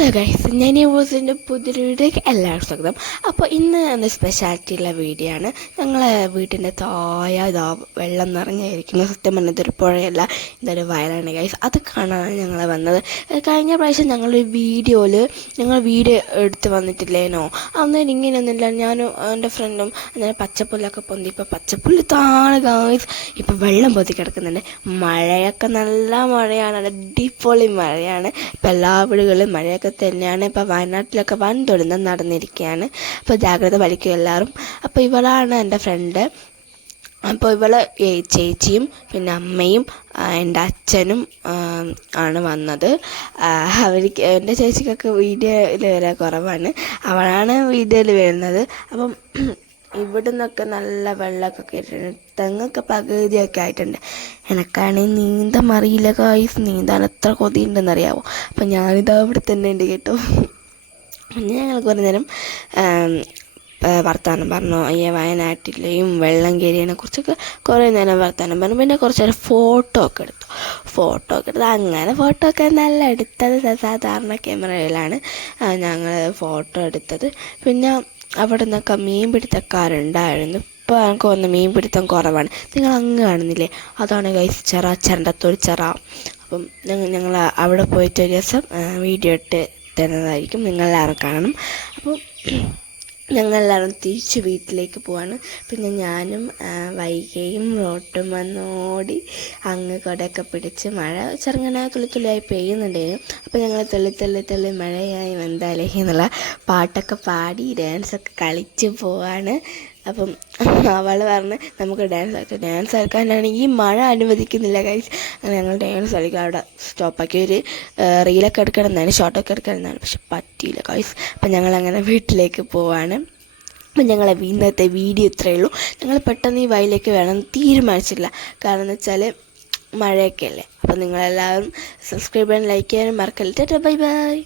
Hello guys ഞാൻ ഈ വോസിന്റെ പുതിയൊരു വീഡിയോയ്ക്ക് എല്ലാവർക്കും സ്വാഗതം. അപ്പോൾ ഇന്ന് എന്ന സ്പെഷ്യാലിറ്റി ഉള്ള വീഡിയോ ആണ്. ഞങ്ങളെ വീട്ടിന്റെ തോയ ഇതാ വെള്ളം നിറഞ്ഞായിരിക്കുന്നു. സത്യം പറഞ്ഞാൽ ഇതൊരു പുഴയല്ല ഇതൊരു വയലാണ് ഗൈസ് അത് കാണാനാണ് ഞങ്ങൾ വന്നത്. കഴിഞ്ഞ പ്രാവശ്യം ഞങ്ങളൊരു വീഡിയോയിൽ ഞങ്ങൾ വീഡിയോ എടുത്ത് വന്നിട്ടില്ലേനോ അന്നേരം ഇങ്ങനെയൊന്നുമില്ല ഞാനും എന്റെ ഫ്രണ്ടും അങ്ങനെ പച്ചപ്പുല്ലൊക്കെ പൊന്തി. ഇപ്പോൾ പച്ചപ്പുല്ല് താണ് ഗൈസ് ഇപ്പോൾ വെള്ളം പൊതി കിടക്കുന്നുണ്ട്. മഴയൊക്കെ നല്ല മഴയാണ്. അടിപൊളി മഴയാണ്. ഇപ്പോൾ എല്ലാ വീടുകളിലും മഴയൊക്കെ തന്നെയാണ് ഇപ്പോൾ വയനാട്ടിലൊക്കെ വൻ ദുരന്തം നടന്നിരിക്കുകയാണ് അപ്പോൾ ജാഗ്രത പാലിക്കുക എല്ലാവരും. അപ്പോൾ ഇവളാണ് എന്റെ ഫ്രണ്ട് അപ്പോൾ ഇവൾ ചേച്ചിയും പിന്നെ അമ്മയും എന്റെ അച്ഛനും ആണ് വന്നത്. അവർക്ക് എന്റെ ചേച്ചിക്കൊക്കെ വീഡിയോയിൽ വരാൻ കുറവാണ്. അവളാണ് വീഡിയോയിൽ വരുന്നത്. അപ്പം ഇവിടെ നിന്നൊക്കെ നല്ല വെള്ളമൊക്കെ കയറ്റിട്ടുണ്ട് തെങ്ങൊക്കെ പകുതിയൊക്കെ ആയിട്ടുണ്ട്. എനക്കാണെങ്കിൽ നീന്താൻ അറിയില്ല കായ്സ് നീന്താൻ എത്ര കൊതിയുണ്ടെന്നറിയാവോ? അപ്പം ഞാനിതാ അവിടെ തന്നെ ഉണ്ട് കേട്ടോ. പിന്നെ ഞങ്ങൾ കുറേ നേരം വർത്തമാനം പറഞ്ഞു. ഈ വയനാട്ടിലെയും വെള്ളം കയറിയതിനെ കുറിച്ചൊക്കെ കുറേ നേരം വർത്തമാനം പറഞ്ഞു. പിന്നെ കുറച്ച് നേരം ഫോട്ടോ ഒക്കെ എടുത്തു. ഫോട്ടോ ഒക്കെ എടുത്ത് അങ്ങനെ ഫോട്ടോ ഒക്കെ നല്ല എടുത്തത് സാധാരണ ക്യാമറയിലാണ് ഞങ്ങൾ ഫോട്ടോ എടുത്തത്. പിന്നെ അവിടെ നിന്നൊക്കെ മീൻ പിടുത്തക്കാരുണ്ടായിരുന്നു ഇപ്പോൾ എനിക്ക് മീൻ പിടുത്തം കുറവാണ്. നിങ്ങൾ അങ്ങ് കാണുന്നില്ലേ? അതാണ് ഗൈസ് ചെറ ചെണ്ടത്തോട് ചെറ. അപ്പം ഞങ്ങൾ ഞങ്ങൾ അവിടെ പോയിട്ട് ഒരു ദിവസം വീഡിയോ ഇട്ട് തരുന്നതായിരിക്കും. നിങ്ങളെല്ലാവരും കാണണം അപ്പം ഞങ്ങളെല്ലാവരും തിരിച്ച് വീട്ടിലേക്ക് പോവാണ്. പിന്നെ ഞാനും വൈകയും റോട്ടും വന്നോടി അങ്ങ് കൊടൊക്കെ പിടിച്ച് മഴ ചെറുങ്ങനെ തുള്ളി തുള്ളിയായി പെയ്യുന്നുണ്ടായിരുന്നു. അപ്പോൾ ഞങ്ങൾ തുള്ളി തുള്ളി തുള്ളി മഴയായി വന്നാലേ എന്നുള്ള പാട്ടൊക്കെ പാടി ഡാൻസൊക്കെ കളിച്ച് പോവാണ്. അപ്പം അവൾ പറഞ്ഞ് നമുക്ക് ഡാൻസ് കളിക്കാം ഡാൻസ് കളിക്കാനാണെങ്കിൽ മഴ അനുവദിക്കുന്നില്ല കൈസ് അങ്ങനെ ഞങ്ങൾ ഡാൻസ് കളിക്കാം. അവിടെ സ്റ്റോപ്പാക്കി ഒരു റീലൊക്കെ എടുക്കണം എന്നാണ് ഷോട്ടൊക്കെ എടുക്കണം എന്നാണ്. പക്ഷെ പറ്റിയില്ല കൈസ് അപ്പം ഞങ്ങൾ അങ്ങനെ വീട്ടിലേക്ക് പോവാണ്. അപ്പം ഞങ്ങളെ ഇന്നത്തെ വീഡിയോ ഇത്രയേ ഉള്ളൂ. ഞങ്ങൾ പെട്ടെന്ന് ഈ വയലിലേക്ക് വേണം തീരുമാനിച്ചില്ല കാരണം എന്ന് വെച്ചാൽ മഴയൊക്കെ അല്ലേ? അപ്പം നിങ്ങളെല്ലാവരും സബ്സ്ക്രൈബ് ചെയ്യാനും ലൈക്ക് ചെയ്യാനും മറക്കല്ലേ ബൈ ബൈ